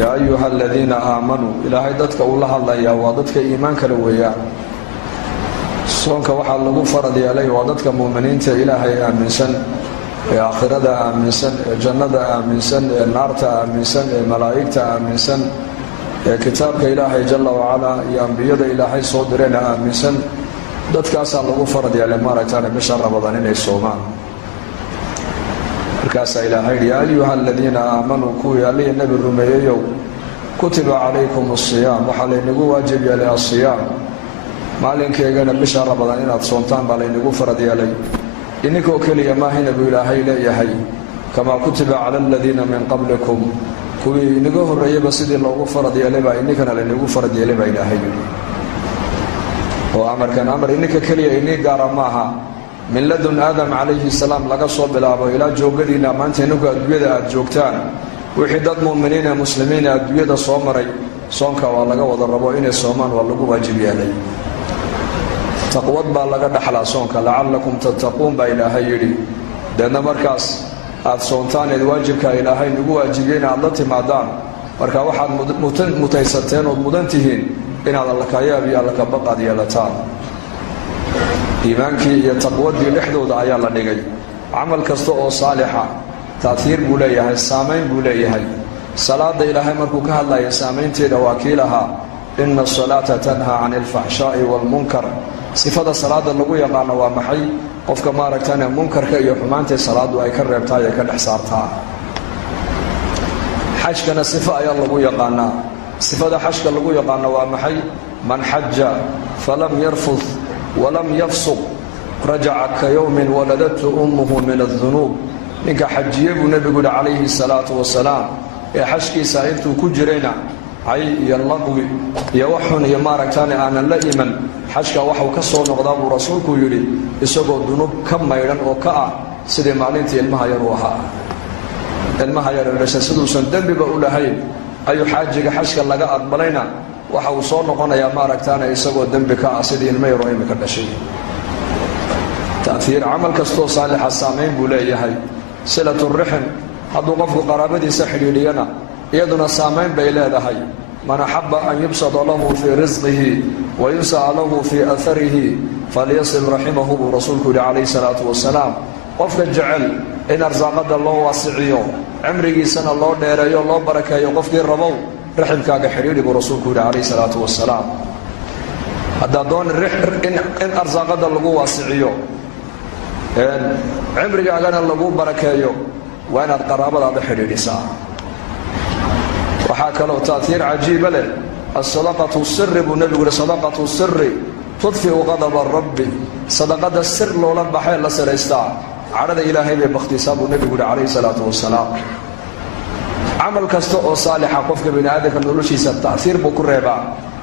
يا أيها الذين آمنوا إلهي ددك الله الله يا وددك إيمانك لويا صونك وحال لغو فرض يلي وددك مؤمنين إلهي آمن سن آخرة آمن سن جنة آمن سن النار آمن سن الملائكة آمن سن كتابك إلهي جل وعلا يا أنبياء إلهي صدرين آمن سن ددك أسأل لغو فرض يلي مارتان بشهر رمضان الصومان markaasa ilaahay ya ayuha alladina aamanu kuwii alle nabi rumeeyo kutiba alaykum as-siyam waxa laynagu waajib yeelay as-siyam maalinkeegana bisha ramadaan inaad soontaan baa laynagu farad yeelay inkoo kaliya ma hayna bi ilaahay leeyahay kama kutiba ala alladina min qablikum kuwii inagu horeeyay sidii loogu farad yeelay baa inkana laynagu farad yeelay baa ilaahay oo amarkan amar inka kaliya inii gaara maaha من لدن آدم عليه السلام لقى صوب الأبو إلى جوجدنا ما أنت نقول أدوية الجوكتان وحدات مؤمنين مسلمين أدوية صومري صونك والله وضربوا إن الصومان والله واجب عليه تقوى بالله دحلا صونك لعلكم تتقون بإلى هيري لأن مركز الصونتان الواجب كإلى هي نقول واجبين على تمادان مركز واحد متيسرتين ومدنتهين إن على الكياب على كبقى ديالتان iimaankii iyo taqwadii dhexdooda ayaa la dhigay amal kasto oo saalixa taatiir buu leeyahay saameyn buu leeyahay salaada ilaahay markuu ka hadlayo saameynteeda waa kiilaha inna salata tanha 'anil fahsha'i wal munkar sifada salaada lagu yaqaan waa maxay qofka ma aragtana munkarka iyo xumaanta salaadu ay ka reebtaa ay ka dhaxsaartaa xajkana sifa ayaa lagu yaqaan sifada xajka lagu yaqaan waa maxay man hajja falam yarfuth ولم يفسق رجع كيوم ولدته أمه من الذنوب إنك حجيه النبي عليه الصلاة والسلام يا حشكي سائلت كجرينا أي يلغوي يوحن يماركتان أنا لئمن حشك وحو كسو نغضاب رسولك يري يسوق الذنوب كم ميران وكأ سيدي مالينتي المها يروها المها يروها سيدو سندن بقولهين أي حاجة حشك لغا أقبلينا waxa uu soo noqonayaa maaragtaana isagoo dambi ka asidii ilmeeyro imika dhashay taasiir amal kasto saalix saameyn buu leeyahay silatul rahim hadu qofku qaraabadiisa xiriiriyana iyaduna saameyn bay leedahay man habba an yubsada lahu fi rizqihi wa yusalahu fi atharihi falyasil rahimahu rasuulku alayhi salatu wassalam qofka jecel in arsaaqada loo wasiiciyo umrigiisana loo dheereeyo loo barakeeyo qofkii rabow رحمك حريري برسولك عليه الصلاة والسلام هذا دون إن أرزاق هذا اللقوة واسعيو عمرك أغانا اللقوة بركايو وأنا القرابة هذا حريري ساعة وحاك له تأثير عجيب له الصدقة السر بالنبي يقول صدقة السر تطفئ غضب الرب صدقة السر لولا بحيل لسر استاع عرض إلهي باختصاب النبي يقول عليه الصلاة والسلام عمل كستو صالحة قفك بين هذا كنولوشيسا تأثير بكرهبا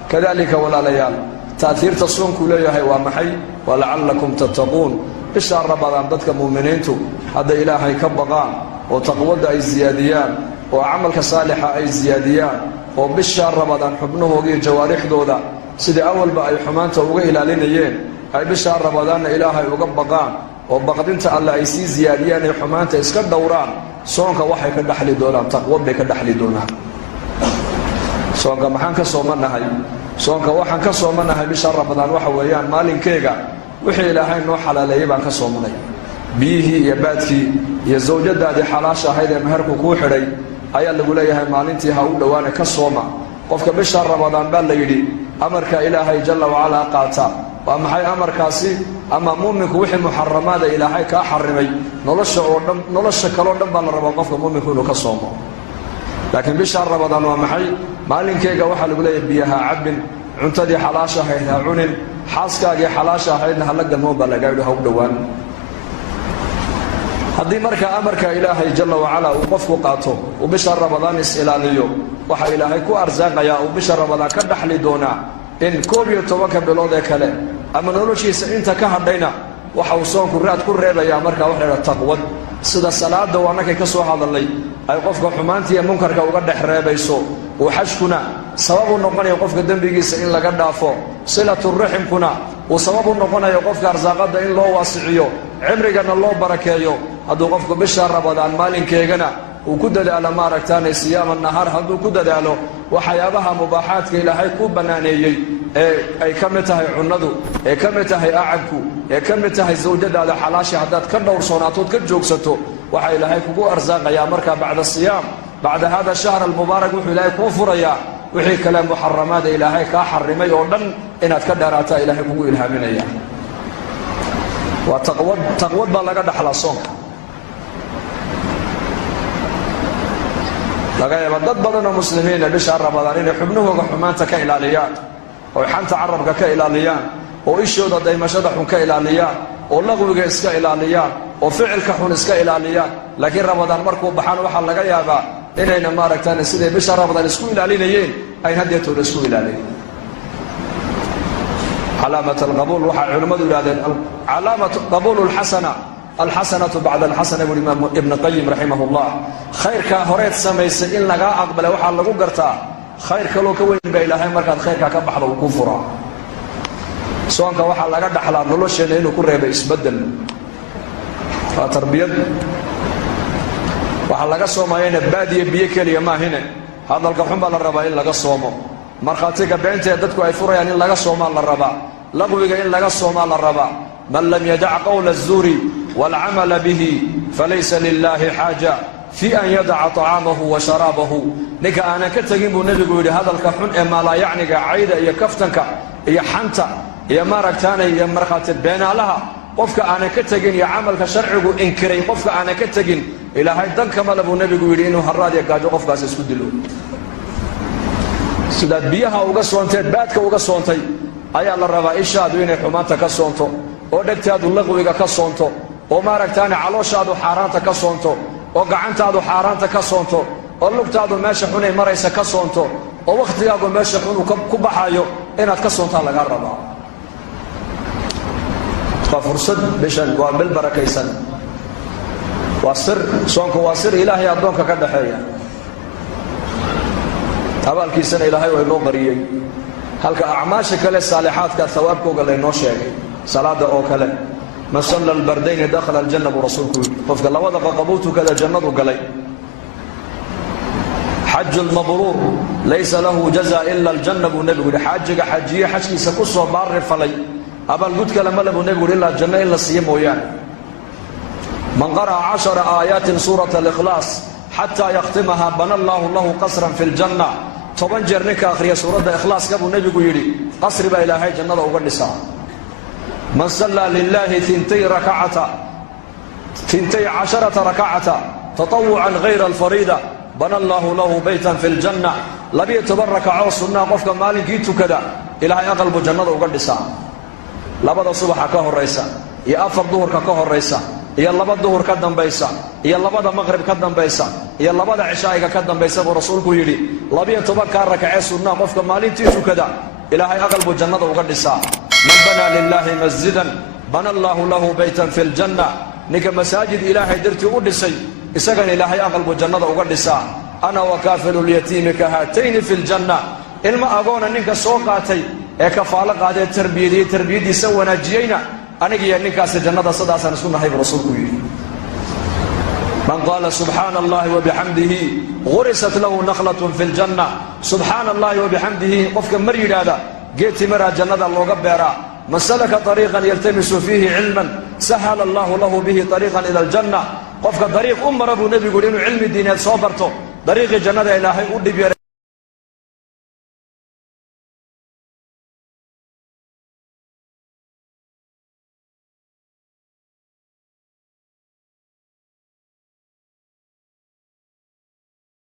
كذلك ولا ليال تأثير تصون كلها هي ومحي ولعلكم تتقون الشهر رمضان ضدك مؤمنينتو هذا إلهي كبغان وتقوى أي زياديان وعمل كصالحة أي زياديان وبالشهر رمضان حبنه وغي جوارح دودا سيدي أول بأي حمانته وغي إلى لينيين أي بالشهر رمضان إلهي وقبغان وبقدنت الله أي سي زياديان حمانته اسكت دوران soonka waxay ka dhaxli doonaan taqwa bay ka dhaxli doonaan soonka maxaan ka soomanahay soonka waxaan ka soomanahay bisha ramadaan waxa weeyaan maalinkeega wixii ilaahay noo xalaaleeyay baan ka soomanay bihi iyo baadkii iyo zawjadaadii xalaasha ahayd ee meherku ku xidhay ayaa lagu leeyahay maalintii ha u dhawaana ka sooma qofka bisha ramadaan baa la yiri amarka ilaahay jalla wa ala qaata waa maxay amarkaasi ama muuminku wixii muharramaada ilaahay ka xarimay nolosha kale oo dhan baa la rabaa qofka muuminku inuu ka soomo laakiin bisha ramadaan waa maxay maalinkeega waxa lagu leeyahay biyaha cabin cuntadii xalaasha ahayd ha cunin xaaskaagii xalaasha ahaydna hala galmo baa laga yidhi ha u dhawaan haddii marka amarka ilaahay jalla wa ala uu qofku qaato uu bisha ramadaan is ilaaliyo waxa ilaahay ku arsaaqaya uu bisha ramadaan ka dhaxli doonaa in 12 bilood ee kale ama noloshiisa inta ka hadhayna waxa uu soonku raad ku reebaya marka wax la taqwad sida salaada waanaka ka soo hadalay ay qofka xumaantiya munkarka uga dhaxreebayso oo xashkuna sabab u noqonayo qofka dambigiisa in laga dhaafo silatul rahimkuna oo sabab u noqonayo qofka arsaaqada in loo waasiciyo cimrigana loo barakeeyo haduu qofku bisha ramadaan maalinkeegana وكد داله ما ركتان صيام النهار هدو كد داله وحيابها مباحات إلهي كو بنانيي أي كمتها عنده أي كمتها أعبكو أي كمتها زوجة على حلاشي حداد كدور صناتوت كجوكستو وحي إلهي كو أرزاق يا مركا بعد الصيام بعد هذا الشهر المبارك وحي إلهي كو فريا وحي كلام محرمات إلهي كحرمي ودن إن أتكدراتا إلهي كو إلهامنا وتقوى بالله دحلا صوم laga yaabo dad badan oo muslimiin ah bisha Ramadaan inay xubnuhooda xumaanta ka ilaaliyaan oo xanta carabka ka ilaaliyaan oo ishooda daymashada xun ka ilaaliyaan oo laqwiga iska ilaaliyaan oo ficilka xun iska ilaaliyaan laakiin Ramadaan markuu baxaan waxa laga yaabaa inayna maaragtaan sidii bisha Ramadaan isku ilaalinayeen ay hadiyadooda isku ilaaliyeen علامة القبول وحا علماء يرادين علامة قبول الحسنة بعد الحسنة والإمام ابن القيم رحمه الله خير كهوريت سميس إن لغا أقبل وحا لغو قرتا خير كلو كوين بإلهي مركات خير كبحض وكفرا سواء وحا لغا دحلا نلوش إنه كره بيسبدل فتربية وحا لغا سومايين بادية بيكالي ما هنا هذا القحوم للربائين لغا سومو markhaatiga beenta dadku ay furayaan in laga soomaa la rabaa laqwiga in laga soomaa la rabaa man lam yadac qawla az-zuri wal 'amala bihi falaysa lillahi haja fi an yada'a ta'amahu wa sharabahu nika ana ka tagin buu nabigu yiri hadalka xun ee ma la yacniga ayda iyo kaftanka iyo xanta iyo maragtaana iyo markhaati beenaalaha qofka ana ka tagin iyo amalka sharcigu inkiray qofka ana ka tagin ilaahay danka ma labu nabigu yiri inuu haraad iyo gaajo qofkaas isku dilo sidaad biyaha uga soonteed baadka uga soontay ayaa la rabaa ishaadu inay xumaanta ka soonto oo dhagtaadu laqwiga ka soonto oo maaragtaana calooshaadu xaaraanta ka soonto oo gacantaadu xaaraanta ka soonto oo lugtaadu meesha xun ay maraysa ka soonto oo waqtigaagu meesha xun ku baxayo inaad ka soontaa laga rabaa fursad bishan waa bil barakaysan waa sir soonku waa sir ilaahay addoonka ka dhaxeeya abaalkiisana ilaahay waa inoo qariyay halka acmaasha kale saalixaadka thawaabkooga laynoo sheegay salaada oo kale man salla albardayn dakhala aljanna rasuulku qofka labada qaqabuutu kada jannadu galay حج المبرور ليس له جزاء إلا الجنة النبي حاجك حجية حجي سكسو بار فلي أبا القدك لما لبو نبي إلا الجنة إلا السيم ويان من قرأ 10 آيات سورة الإخلاص حتى يختمها بنى الله له قصرا في الجنة طبعا جرنك آخر سورة الإخلاص كابو النبي يقول قصر بإلهي جنة وقلسا من صلى لله 12 ركعة 12 ركعة تطوعا غير الفريدة بنى الله له بيتا في الجنة لبي يتبرك عوصنا قفك مالي جيتو كذا إلهي أقلب جنة وقلسا لبدا صبح كهو الرئيسة يا أفر ظهر كهو الرئيسة يا لبدا ظهر كدن بيسا يا لبدا مغرب كدن بيسا يا لبدا عشاء كدن بيسا ورسولك يري لبي يتبرك ركعوصنا قفك مالي جيتو كذا إلهي أقلب جنة وقلسا من بنى لله مسجدا بنى الله له بيتا في الجنة نك مساجد إلهي درتي ودسي إسقن إلهي أقلب جنة وقلسا أنا وكافل اليتيم كهاتين في الجنة إلما أقول أنك سوقاتي كفالة قادة تربيدي سونا جينا أنا جي أنك جنة صدا سنسون حيب رسولك من قال سبحان الله وبحمده غرست له نخلة في الجنة سبحان الله وبحمده قفك مريد هذا جيت مرا جنة الله قبرا من سلك طريقا يلتمس فيه علما سهل الله له به طريقا إلى الجنة قفك طريق أمر أبو نبي يقول إنه علم الدين صبرته طريق الجنة إلهي أدي